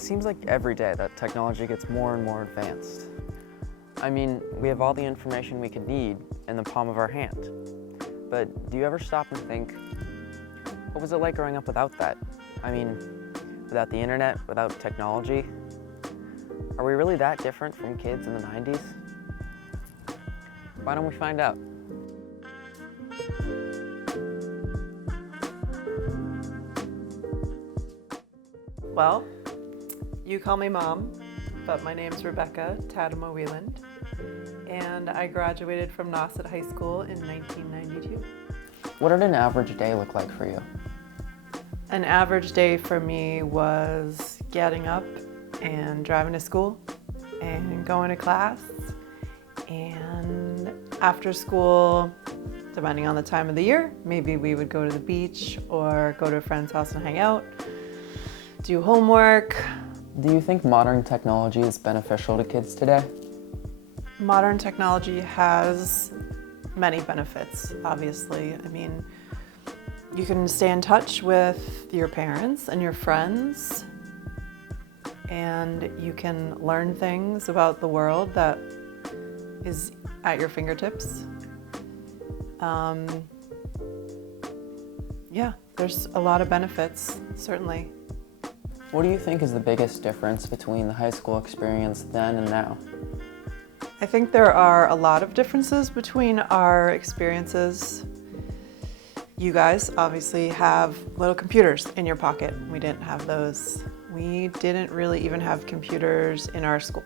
It seems like every day that technology gets more and more advanced. I mean, we have all the information we could need in the palm of our hand. But do you ever stop and think, what was it like growing up without that? I mean, without the internet, without technology? Are we really that different from kids in the 90s? Why don't we find out? Well, you call me Mom, but my name's Rebecca Tadamo Wieland, and I graduated from Nauset High School in 1992. What did an average day look like for you? An average day for me was getting up and driving to school and going to class, and after school, depending on the time of the year, maybe we would go to the beach or go to a friend's house and hang out, do homework. Do you think modern technology is beneficial to kids today? Modern technology has many benefits, obviously. I mean, you can stay in touch with your parents and your friends, and you can learn things about the world that is at your fingertips. Yeah, there's a lot of benefits, certainly. What do you think is the biggest difference between the high school experience then and now? I think there are a lot of differences between our experiences. You guys obviously have little computers in your pocket. We didn't have those. We didn't really even have computers in our school.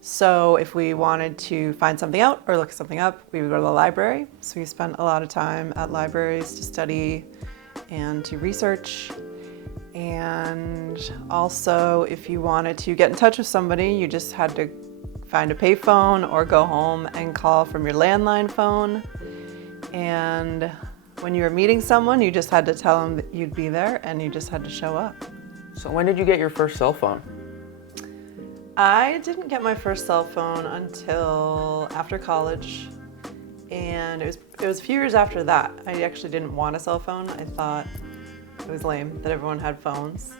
So if we wanted to find something out or look something up, we would go to the library. So we spent a lot of time at libraries to study and to research. And also, if you wanted to get in touch with somebody, you just had to find a payphone or go home and call from your landline phone. And when you were meeting someone, you just had to tell them that you'd be there and you just had to show up. So when did you get your first cell phone? I didn't get my first cell phone until after college. And it was a few years after that. I actually didn't want a cell phone. I thought it was lame that everyone had phones.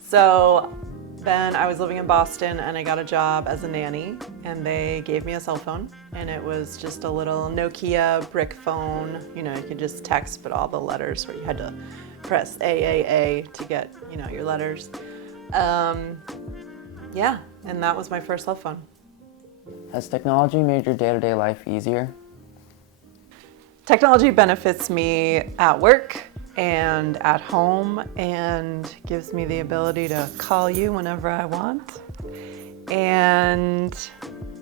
So then I was living in Boston and I got a job as a nanny, and they gave me a cell phone, and it was just a little Nokia brick phone. You know, you could just text, but all the letters where you had to press AAA to get, you know, your letters. Yeah, and that was my first cell phone. Has technology made your day-to-day life easier? Technology benefits me at work and at home and gives me the ability to call you whenever I want. And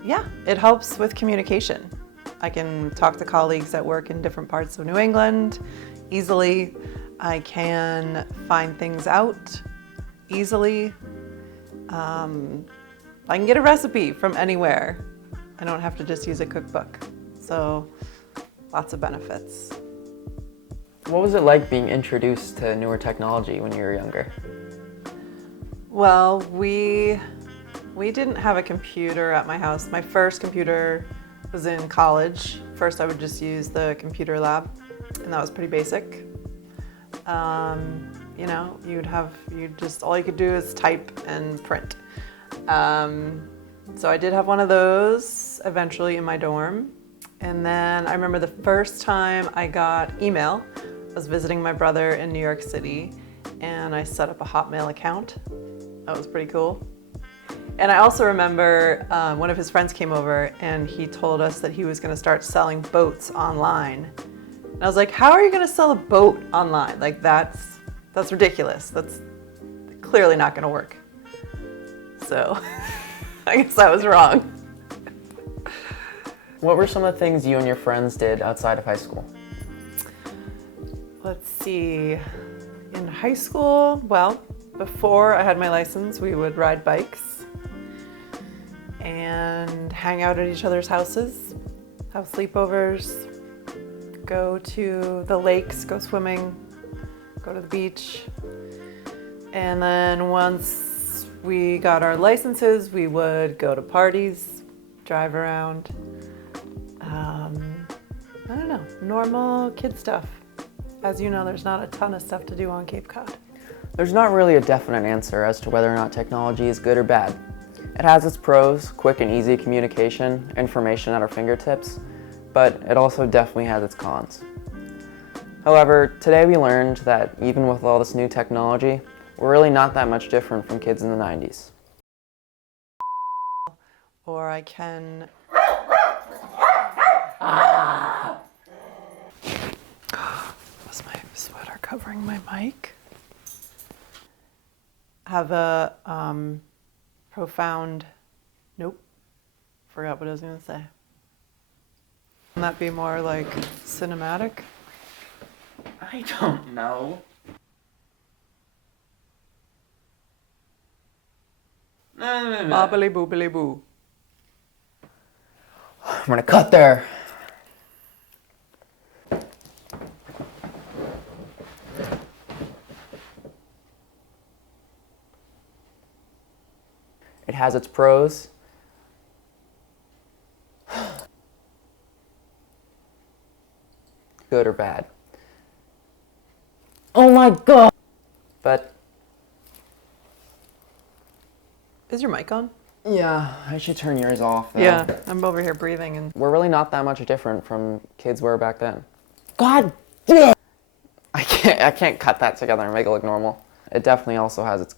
yeah, it helps with communication. I can talk to colleagues at work in different parts of New England easily. I can find things out easily. I can get a recipe from anywhere. I don't have to just use a cookbook. So lots of benefits. What was it like being introduced to newer technology when you were younger? Well, we didn't have a computer at my house. My first computer was in college. First, I would just use the computer lab, and that was pretty basic. You know, all you could do is type and print. So I did have one of those eventually in my dorm. And then I remember the first time I got email, I was visiting my brother in New York City, and I set up a Hotmail account. That was pretty cool. And I also remember one of his friends came over and he told us that he was gonna start selling boats online. And I was like, how are you gonna sell a boat online? Like that's ridiculous. That's clearly not gonna work. So I guess I was wrong. What were some of the things you and your friends did outside of high school? Let's see. In high school, well, before I had my license, we would ride bikes and hang out at each other's houses, have sleepovers, go to the lakes, go swimming, go to the beach. And then once we got our licenses, we would go to parties, drive around. I don't know, normal kid stuff. As you know, there's not a ton of stuff to do on Cape Cod. There's not really a definite answer as to whether or not technology is good or bad. It has its pros, quick and easy communication, information at our fingertips, but it also definitely has its cons. However, today we learned that even with all this new technology, we're really not that much different from kids in the 90s. Or I can... Was my sweater covering my mic? Have a profound... Nope. Forgot what I was going to say. Can that be more like cinematic? I don't know. Bobbly boobly boo. I'm gonna cut there. It has its pros. Good or bad. Oh my god! But Is your mic on? yeah, I should turn yours off though. Yeah, I'm over here breathing and... We're really not that much different from kids were back then. God damn! I can't cut that together and make it look normal. It definitely also has its